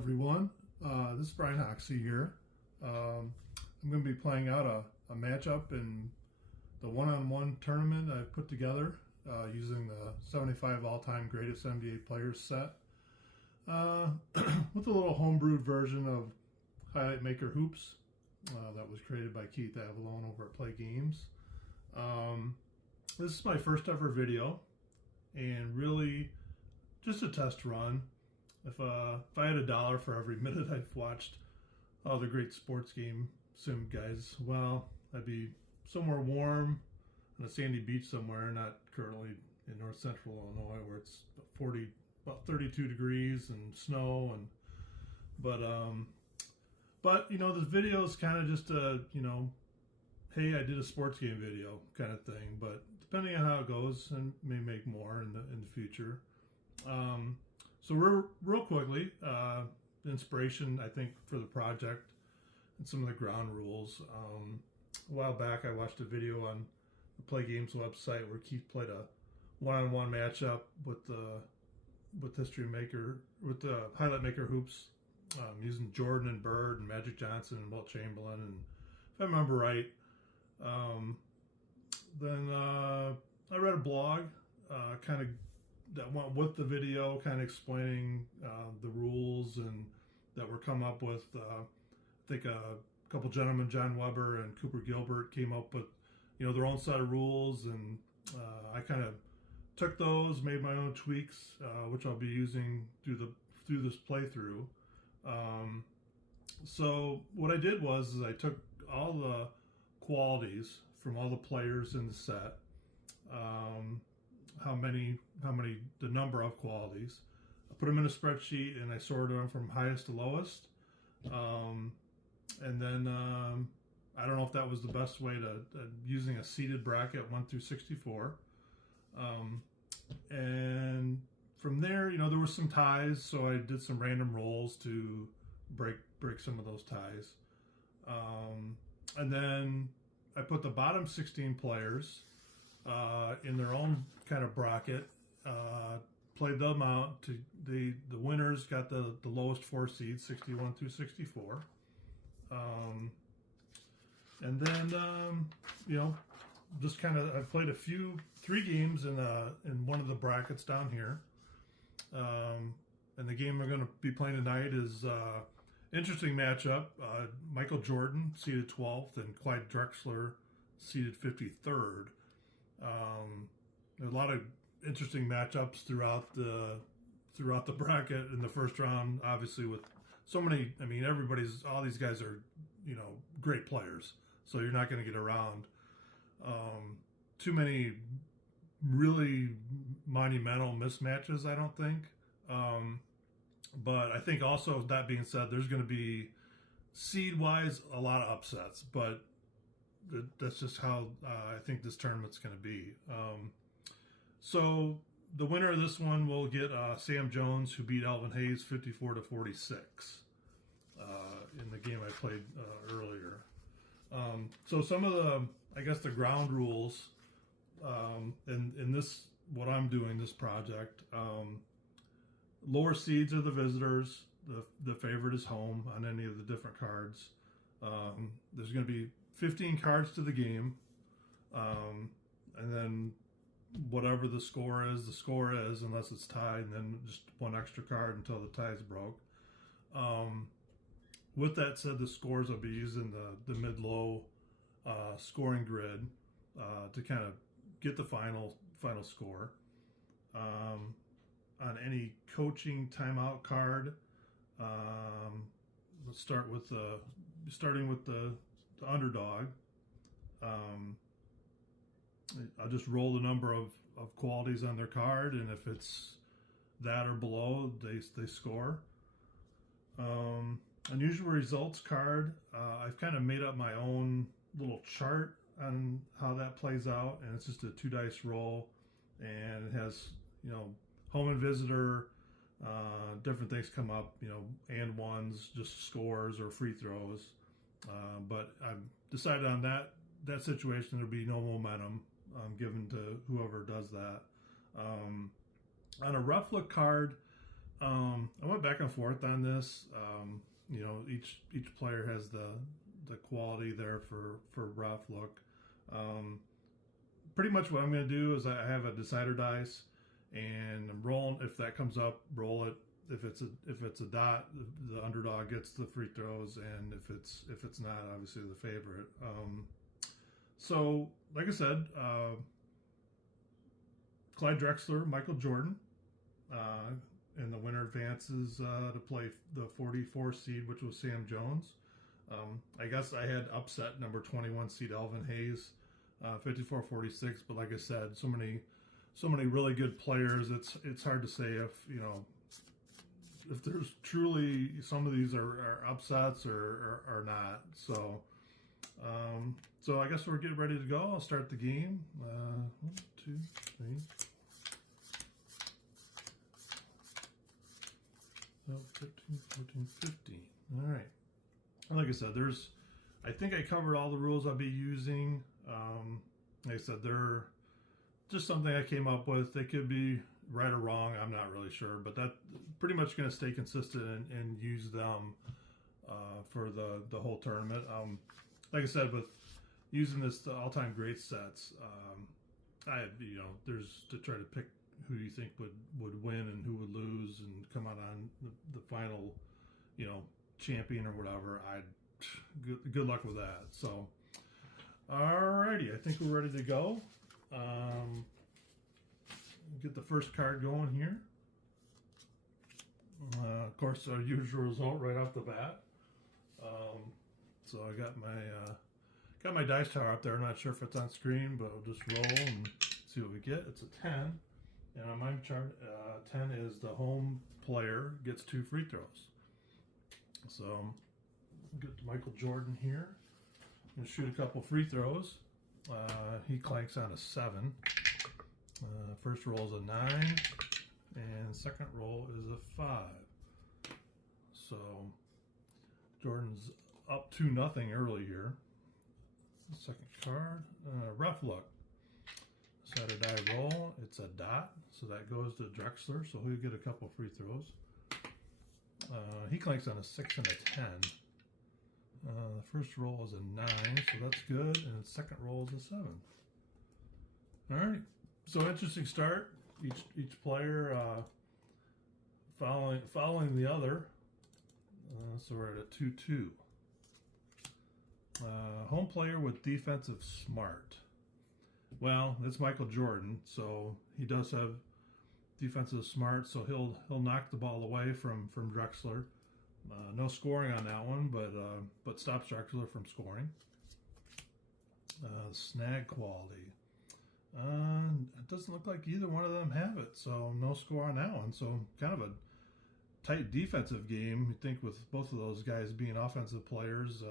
everyone. This is Brian Hoxie here. I'm going to be playing out a matchup in the one-on-one tournament I've put together using the 75 all-time greatest NBA players set with a little homebrewed version of Highlight Maker Hoops that was created by Keith Avalone over at PLAAY Games. This is my first ever video and really just a test run. If I had $1 for every minute I've watched other great sports game sim guys, well, I'd be somewhere warm on a sandy beach somewhere, not currently in north central Illinois where it's about 32 degrees and snow. But you know, this video is kind of just a, you know, hey, I did a sports game video kind of thing. But depending on how it goes, I may make more in the future. So real quickly, inspiration, I think, for the project and some of the ground rules. A while back, I watched a video on the PLAAY Games website where Keith played a one-on-one matchup with the Highlight Maker Hoops, using Jordan and Bird and Magic Johnson and Wilt Chamberlain. And if I remember right, then I read a blog, kind of that went with the video, kind of explaining the rules and that were come up with. I think a couple gentlemen, John Weber and Cooper Gilbert, came up with, you know, their own set of rules, and I kind of took those, made my own tweaks, which I'll be using through this playthrough. So what I did was I took all the qualities from all the players in the set. The number of qualities. I put them in a spreadsheet and I sorted them from highest to lowest. And then I don't know if that was the best way to using a seeded bracket 1 through 64. And from there, you know, there were some ties, so I did some random rolls to break some of those ties. And then I put the bottom 16 players in their own kind of bracket, played them out to the winners got the lowest 4 seeds, 61 through 64. And then you know, just kind of I played 3 games in one of the brackets down here. And the game we're going to be playing tonight is interesting matchup. Michael Jordan seeded 12th and Clyde Drexler seeded 53rd. A lot of interesting matchups throughout the bracket in the first round, obviously, with so many. I mean, all these guys are, you know, great players, so you're not going to get around too many really monumental mismatches, I don't think. But I think also, that being said, there's going to be seed wise a lot of upsets, but that's just how I think this tournament's going to be. So the winner of this one will get Sam Jones, who beat Alvin Hayes 54-46 in the game I played earlier. So some of the, I guess, the ground rules in this, what I'm doing, this project, lower seeds are the visitors. The favorite is home on any of the different cards. There's going to be 15 cards to the game, and then whatever the score is, unless it's tied, and then just 1 extra card until the tie's broke. With that said, the scores will be using the mid-low scoring grid to kind of get the final score. On any coaching timeout card, let's start with starting with the underdog. I'll just roll the number of qualities on their card, and if it's that or below, they score. Unusual results card, I've kind of made up my own little chart on how that plays out, and it's just a 2 dice roll, and it has, you know, home and visitor, different things come up, you know, and ones, just scores or free throws. But I've decided on that situation there'll be no momentum given to whoever does that. On a rough look card, I went back and forth on this. You know, each player has the quality there for rough look. Pretty much what I'm going to do is I have a decider dice, and I'm rolling. If that comes up, roll it. If it's a dot, the underdog gets the free throws, and if it's not, obviously the favorite. So, like I said, Clyde Drexler, Michael Jordan, and the winner advances to play the 44 seed, which was Sam Jones. I guess I had upset number 21 seed Elvin Hayes, 54-46. But like I said, so many really good players. It's hard to say if if there's truly some of these are upsets or not. So so I guess we're getting ready to go. I'll start the game. 1, 2, 3. Oh, 15, 14, 15. All right. Like I said, I think I covered all the rules I'll be using. Like I said, they're just something I came up with. They could be right or wrong. I'm not really sure, but that pretty much going to stay consistent and use them for the whole tournament. Like I said, with using this all-time great sets, there's to try to pick who you think would win and who would lose and come out on the final, champion or whatever. Good luck with that. So, alrighty, I think we're ready to go. Get the first card going here. Of course, our usual result right off the bat. So I got my dice tower up there. I'm not sure if it's on screen, but we'll just roll and see what we get. It's a 10, and on my chart, 10 is the home player gets 2 free throws. So get Michael Jordan here. I'm gonna shoot a couple free throws. He clanks on a 7. First roll is a 9, and second roll is a 5. So Jordan's up 2-0 early here. Second card, rough luck. Decider die roll. It's a dot, so that goes to Drexler. So he'll get a couple free throws. He clanks on a 6 and a 10. The first roll is a 9, so that's good, and the second roll is a 7. All right. So interesting start. Each player following the other. So we're at a 2-2. Home player with defensive smart. Well, it's Michael Jordan, so he does have defensive smart. So he'll knock the ball away from Drexler. No scoring on that one, but stops Drexler from scoring. Snag quality. It doesn't look like either one of them have it, so no score on that one. So kind of a tight defensive game. You'd think with both of those guys being offensive players,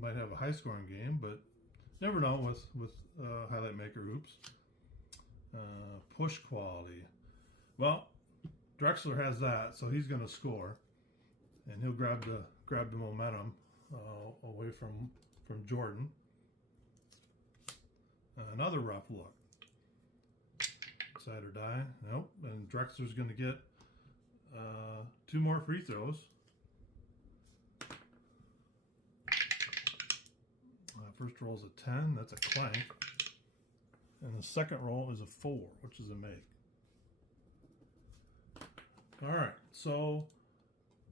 might have a high scoring game, but never know with highlight maker hoops. Push quality. Well, Drexler has that, so he's going to score, and he'll grab the momentum away from Jordan. Another rough look. Side or die. Nope. And Drexler's going to get 2 more free throws. First roll is a 10. That's a clank. And the second roll is a 4, which is a make. All right. So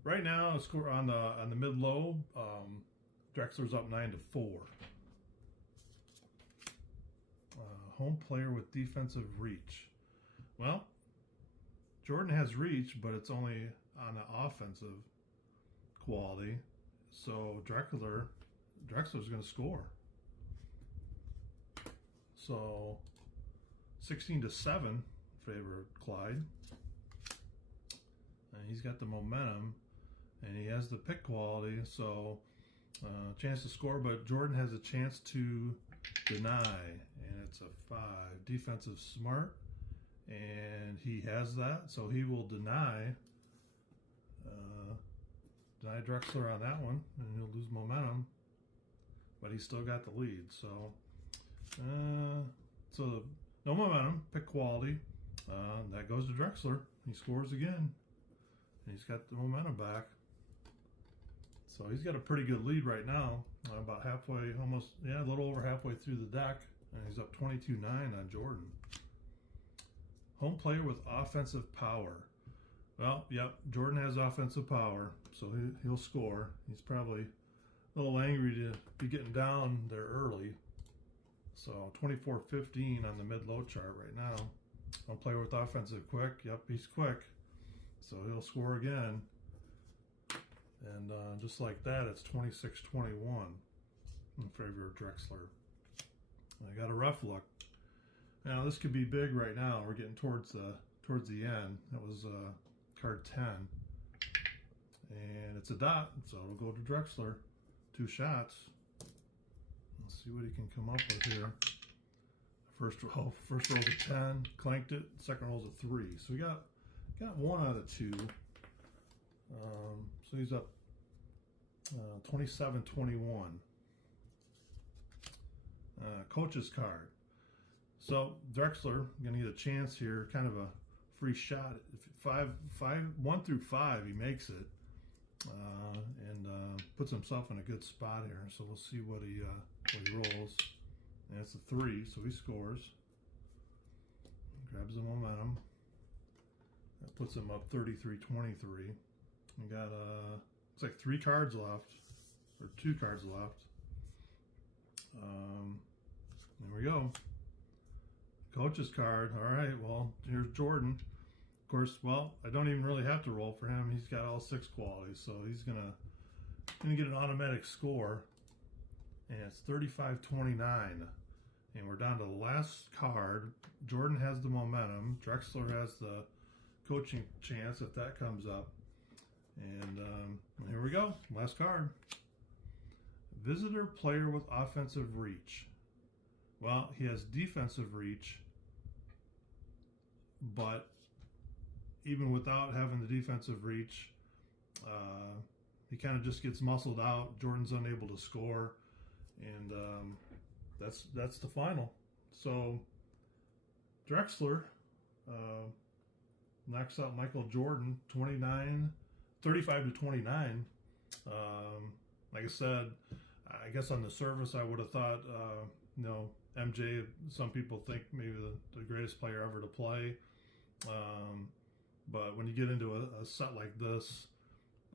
right now, the score on the mid-low, Drexler's up 9-4. Home player with defensive reach. Well, Jordan has reach, but it's only on the offensive quality. So Drexler's going to score. So 16-7 favor Clyde. And he's got the momentum, and he has the pick quality. So chance to score, but Jordan has a chance to deny, and it's a 5. Defensive smart, and he has that, so he will deny Drexler on that one, and he'll lose momentum, but he's still got the lead. So no momentum, pick quality. That goes to Drexler. He scores again. and he's got the momentum back. So he's got a pretty good lead right now, about halfway, almost, yeah, a little over halfway through the deck, and he's up 22-9 on Jordan. Home player with offensive power. Well, yep, Jordan has offensive power, so he'll score. He's probably a little angry to be getting down there early. So 24-15 on the mid-low chart right now. Home player with offensive quick. Yep, he's quick. So he'll score again. And just like that, it's 26-21 in favor of Drexler. I got a rough look. Now this could be big right now. We're getting towards the end. That was card 10, and it's a dot, so it'll go to Drexler. 2 shots. Let's see what he can come up with here. First roll's a 10, clanked it. Second roll's a 3. So we got 1 out of 2. So he's up 27-21. Coach's card. So Drexler gonna get a chance here, kind of a free shot. If 1 through 5, he makes it, and puts himself in a good spot here. So we'll see what he rolls. And it's a 3, so he scores. Grabs the momentum. That puts him up 33-23. We got looks like 3 cards left, or 2 cards left. There we go. Coach's card. All right, well, here's Jordan. Of course, well, I don't even really have to roll for him. He's got all 6 qualities, so he's gonna get an automatic score, and it's 35-29. And we're down to the last card. Jordan has the momentum. Drexler has the coaching chance if that comes up. And here we go. Last card. Visitor player with offensive reach. Well, he has defensive reach, but even without having the defensive reach, he kind of just gets muscled out. Jordan's unable to score, and that's the final. So Drexler knocks out Michael Jordan 35-29. Like I said, I guess on the surface I would have thought, MJ, some people think maybe the greatest player ever to play. But when you get into a set like this,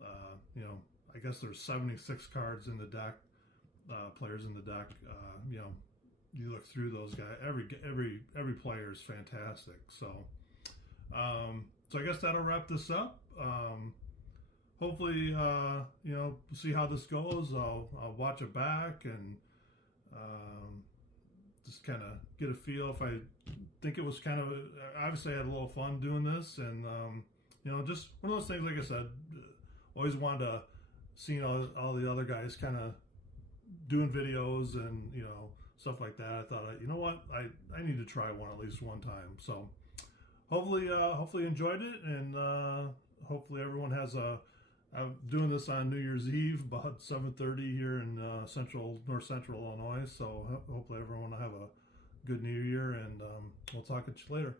I guess there's 76 cards in the deck, players in the deck. You look through those guys. Every player is fantastic. So I guess that'll wrap this up. Hopefully, see how this goes. I'll watch it back and just kind of get a feel. If I think it was kind of, obviously I had a little fun doing this, and just one of those things. Like I said, always wanted to see all the other guys kind of doing videos and stuff like that. I thought, you know what, I need to try one at least one time. So hopefully enjoyed it, and hopefully everyone has I'm doing this on New Year's Eve, about 7:30 here in North Central Illinois. So hopefully everyone will have a good New Year, and we'll talk to you later.